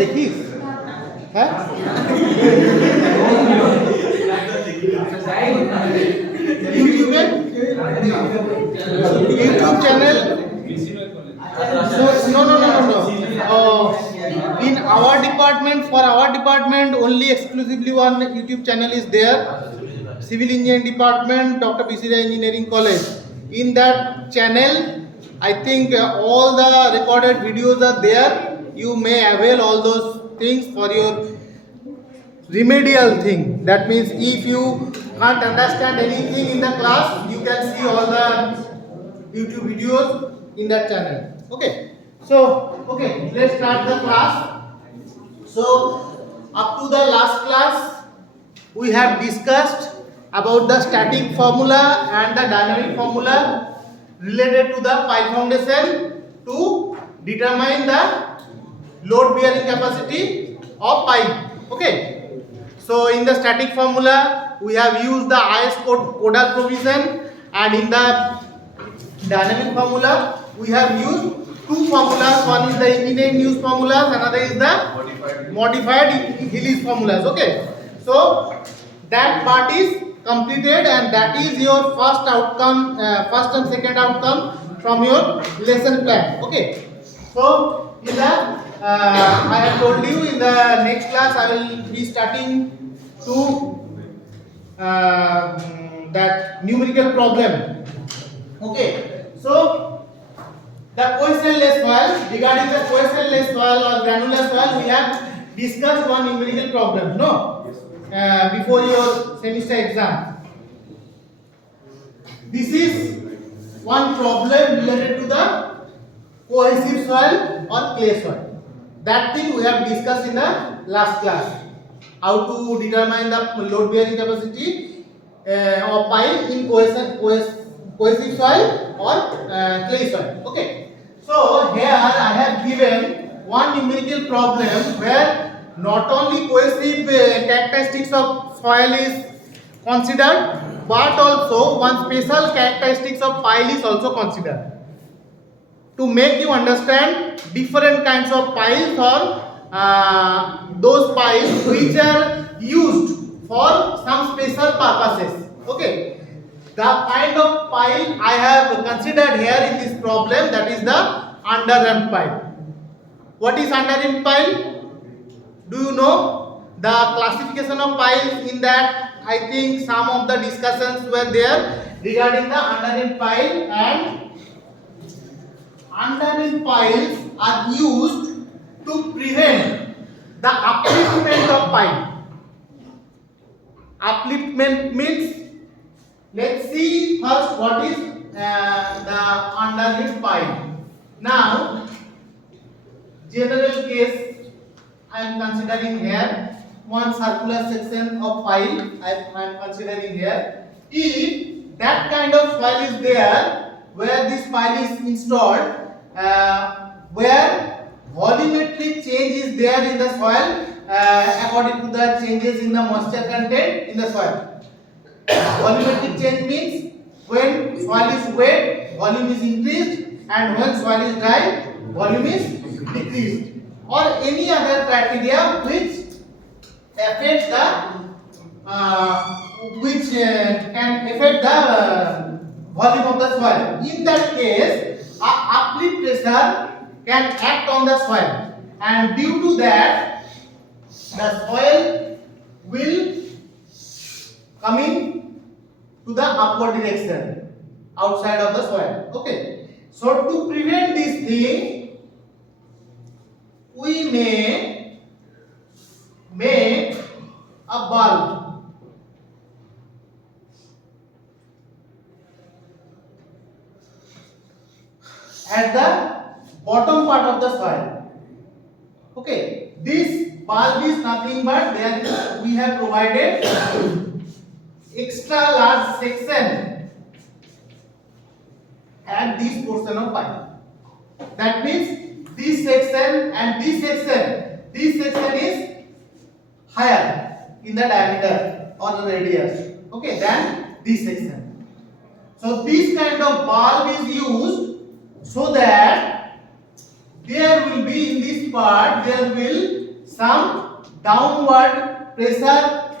দেখিস হ্যাঁ ইউটিউবে YouTube channel no. In our department, for our department, only exclusively one YouTube channel is there. Civil Engineering Department, Dr. B.C. Rai Engineering College. In that channel, I think all the recorded videos are there. You may avail all those things for your remedial thing. That means if you can't understand anything in the class, you can see all the YouTube videos in that channel. Okay. So, okay, let's start the class. So, up to the last class, we have discussed about the static formula and the dynamic formula related to the pile foundation to determine the load bearing capacity of pile. Okay. So, in the static formula, we have used the IS codal provision, and in the dynamic formula, we have used two formulas. One is the engineering use formulas, another is the modified Hillis formulas. Okay. So, that part is completed, and that is your first outcome, first and second outcome from your lesson plan. Okay. So, in the I have told you in the next class I will be starting to that numerical problem. Okay. So, the cohesionless soil, regarding the cohesionless soil or granular soil, we have discussed one numerical problem, no? Before your semester exam. This is one problem related to the cohesive soil or clay soil. That thing we have discussed in the last class. How to determine the load bearing capacity of pile in cohesive soil or clay soil. Okay. So here I have given one numerical problem where not only cohesive characteristics of soil is considered, but also one special characteristics of pile is also considered. To make you understand different kinds of piles or those piles which are used for some special purposes. Okay. The kind of pile I have considered here in this problem, that is the under-ramp pile. What is under-ramp pile? Do you know the classification of piles? In that, I think some of the discussions were there regarding the under-ramp pile, and under-ramp piles are used to prevent the upliftment of pile. Upliftment means, let's see first what is the under-ramp pile. Now, general case I am considering here, one circular section of pile I am considering here. If that kind of soil is there where this pile is installed, where volumetric change is there in the soil according to the changes in the moisture content in the soil. Volumetric change means when soil is wet, volume is increased, and when soil is dry, volume is decreased, or any other criteria which affects the can affect the volume of the soil. In that case, uplift pressure can act on the soil, and due to that, the soil will coming to the upward direction outside of the soil. Okay. So to prevent this thing, we may make a bulb at the bottom part of the soil. Okay. This bulb is nothing but we have provided extra large section at this portion of pile. That means this section and this section is higher in the diameter or the radius, okay, than this section. So this kind of bulb is used so that there will be in this part, there will some downward pressure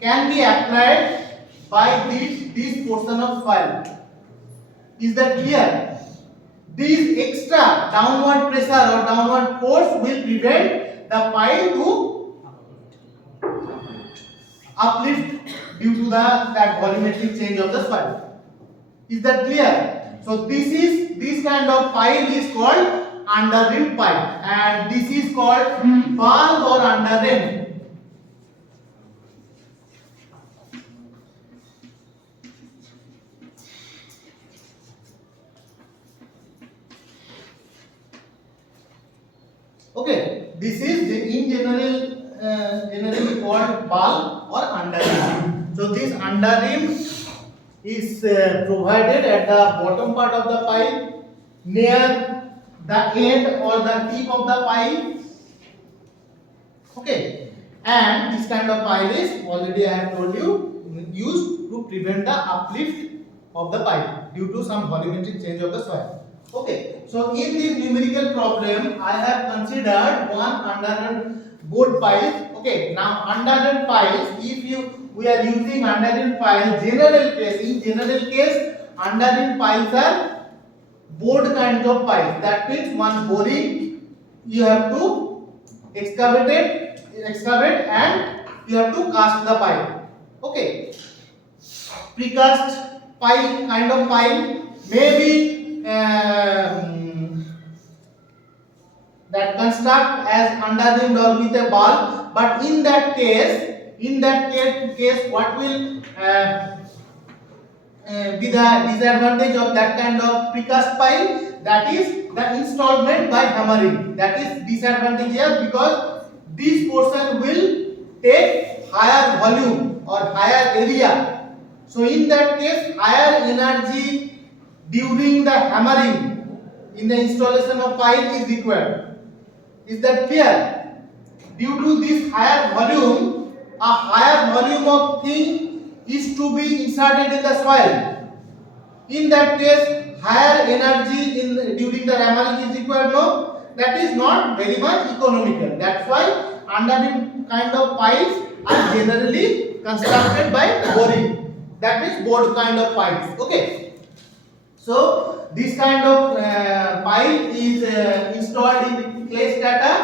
can be applied by this portion of soil. Is that clear? This extra downward pressure or downward force will prevent the pile to uplift due to that volumetric change of the soil. Is that clear? So this kind of pile is called under-rim pile, and this is called valve or under-rim. Okay, this is in generally called valve or under-rim. So this under-rim is provided at the bottom part of the pile, near the end or the tip of the pile. Okay, and this kind of pile is already I have told you used to prevent the uplift of the pile due to some volumetric change of the soil. Okay, so in this numerical problem, I have considered one under board piles. Okay, now under piles, if we are using under piles, in general case, under piles are board kinds of piles. That means one boring, you have to excavate and you have to cast the pile. Okay, precast pile kind of pile, maybe that construct as under-rimmed or with a valve, but in that case what will be the disadvantage of that kind of precast pile? That is the installment by hammering. That is disadvantage here, because this portion will take higher volume or higher area. So in that case, higher energy during the hammering in the installation of pile is required. Is that clear? Due to this higher volume, a higher volume of thing is to be inserted in the soil. In that case, higher energy during the hammering is required. No, that is not very much economical. That's why under kind of piles are generally constructed by boring. That is board kind of piles. Okay. So this kind of pile is installed in clay strata,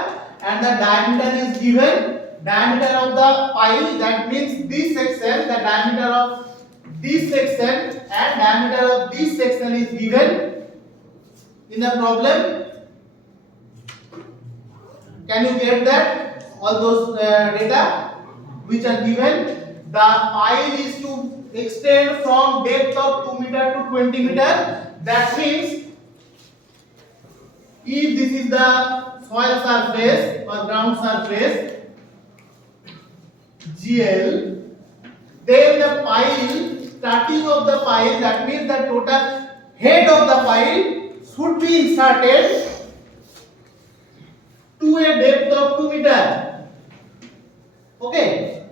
and the diameter is given. Diameter of the pile, that means this section, the diameter of this section and diameter of this section is given in the problem. Can you get that? All those data which are given. The pile is to extend from depth of 2 meter to 20 meter. That means if this is the soil surface or ground surface GL, then the pile, starting of the pile, that means the total head of the pile should be inserted to a depth of 2 meter. Okay.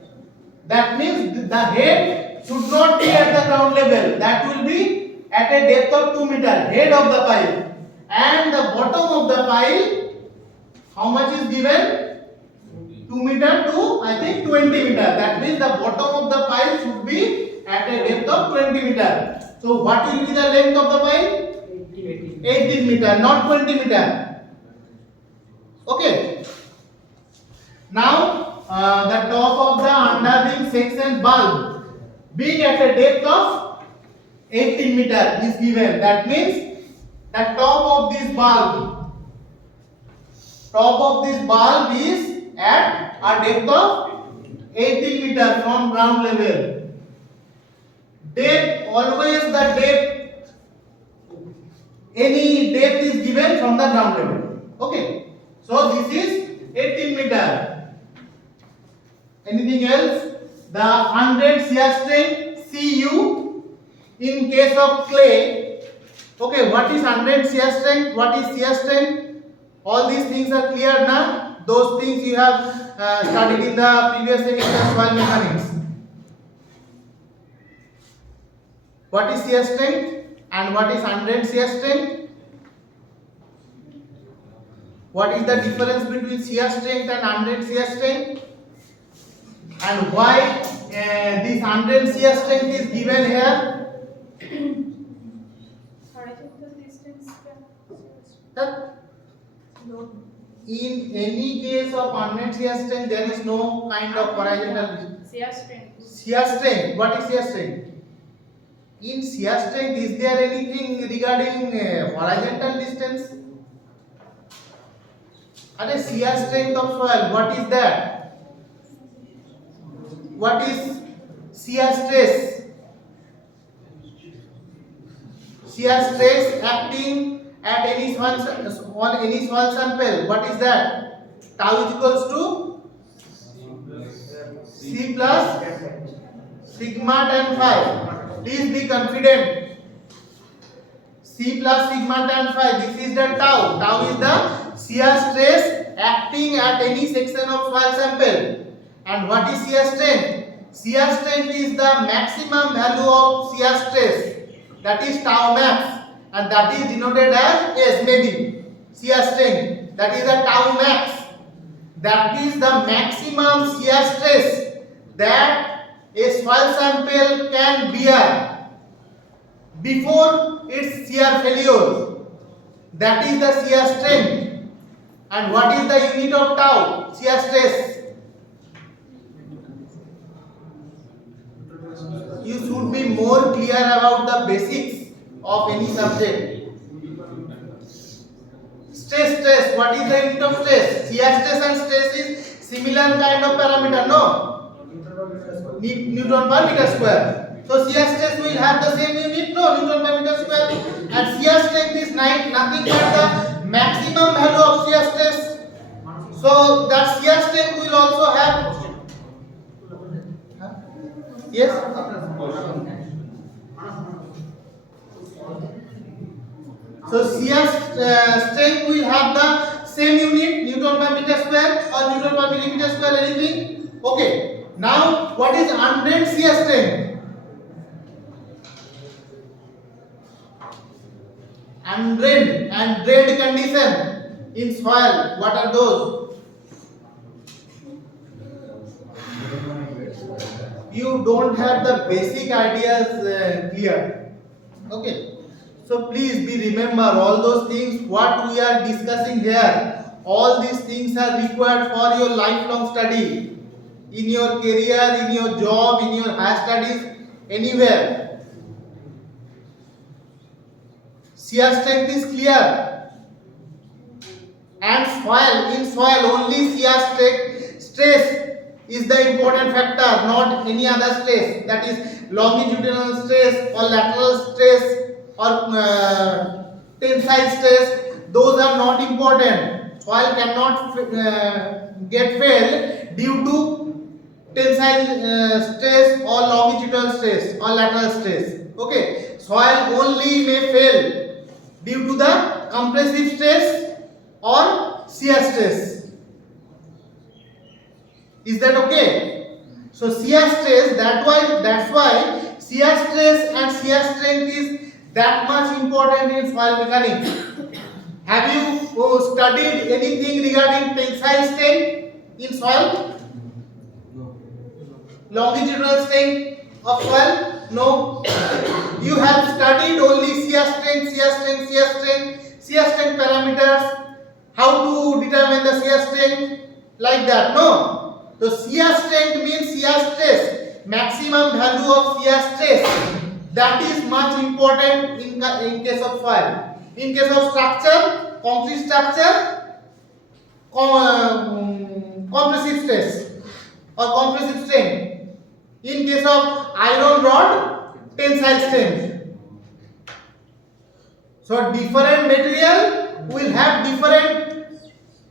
That means the head should not be at the ground level. That will be at a depth of 2 meter, head of the pile. And the bottom of the pile, how much is given? 2 meter to, I think, 20 meter. That means the bottom of the pile should be at a depth of 20 meter. So what will be the length of the pile? 18 meter, not 20 meter. Okay. Now the top of the under-rim section bulb being at a depth of 18 meter is given. That means the top of this bulb is at a depth of 18 meter from ground level. Depth, always the depth, any depth is given from the ground level. Okay. So this is 18 meter. Anything else? The 100 shear strength Cu in case of clay. Okay, what is 100 shear strength? What is shear strength? All these things are clear now. Those things you have studied in the previous semester soil mechanics. What is shear strength and what is 100 shear strength? What is the difference between shear strength and undrained shear strength? And why this undrained shear strength is given here? Horizontal distance. In any case of undrained shear strength, there is no kind of horizontal Shear strength. shear strength. What is shear strength? In shear strength, is there anything regarding horizontal distance? And a shear strength of soil, what is that? What is shear stress? Shear stress acting at any soil on any soil sample. What is that? Tau is equals to C plus sigma tan phi. Please be confident. C plus sigma tan phi. This is the tau. Tau is the shear stress acting at any section of soil sample. And what is shear strength? Shear strength is the maximum value of shear stress. That is tau max, and that is denoted as S, maybe shear strength. That is the tau max. That is the maximum shear stress that a soil sample can bear before its shear failure. That is the shear strength. And what is the unit of tau? Shear stress. You should be more clear about the basics of any subject. Stress. What is the unit of stress? Shear stress and stress is similar kind of parameter, no? Newton per meter square. So shear stress will have the same unit, no? Newton per meter square. And shear strength is nothing but the maximum value of shear stress. So that shear strength will also have. Yes. So shear strength will have the same unit, Newton per meter square or Newton per millimeter square, anything. Okay. Now, what is undrained shear strength? Undrained and drained condition in soil. What are those? You don't have the basic ideas clear. Okay. So please be remember all those things what we are discussing here. All these things are required for your lifelong study, in your career, in your job, in your higher studies, anywhere. Shear strength is clear. And in soil only shear stress is the important factor, not any other stress. That is longitudinal stress or lateral stress or tensile stress. Those are not important. Soil cannot get failed due to tensile stress or longitudinal stress or lateral stress. Okay, soil only may fail due to the compressive stress or shear stress. Is that okay? So shear stress, that's why shear stress and shear strength is that much important in soil mechanics. Have you studied anything regarding tensile strength in soil? Longitudinal strength of soil? No. You have studied only shear strength parameters. How to determine the shear strength? Like that? No. So shear strength means shear stress, maximum value of shear stress. That is much important in case of soil. In case of structure, concrete structure, compressive stress or compressive strength. In case of iron rod, tensile strength. So different material will have different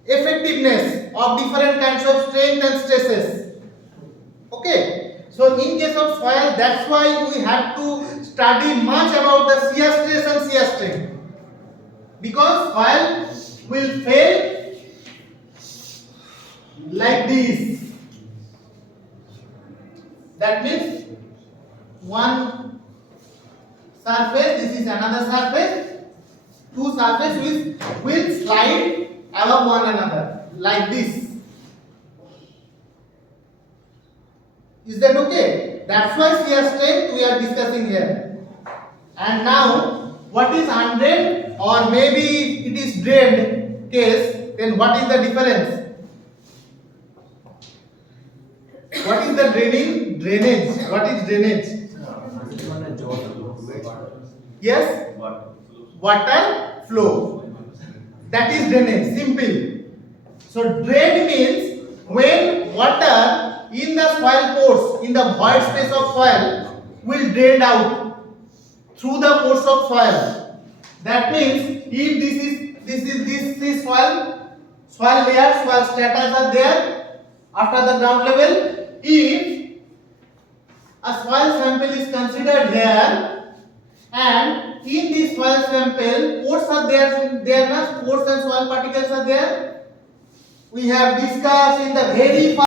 effectiveness of different kinds of strength and stresses. Okay. So in case of soil, that's why we have to study much about the shear stress and shear strength. Because soil will fail like this. That means one surface, this is another surface, two surfaces will slide above one another, like this. Is that okay? That's why shear strength we are discussing here. And now, what is 100 or maybe it is drained case, then what is the difference? What is the draining? Drainage. What is drainage? Yes? Water flow. That is drainage. Simple. So drain means when water in the soil pores, in the void space of soil, will drain out through the pores of soil. That means if this is soil layer, soil stratas are there after the ground level. If a soil sample is considered here, and in this soil sample, pores are there, pores and soil particles are there. We have discussed in the very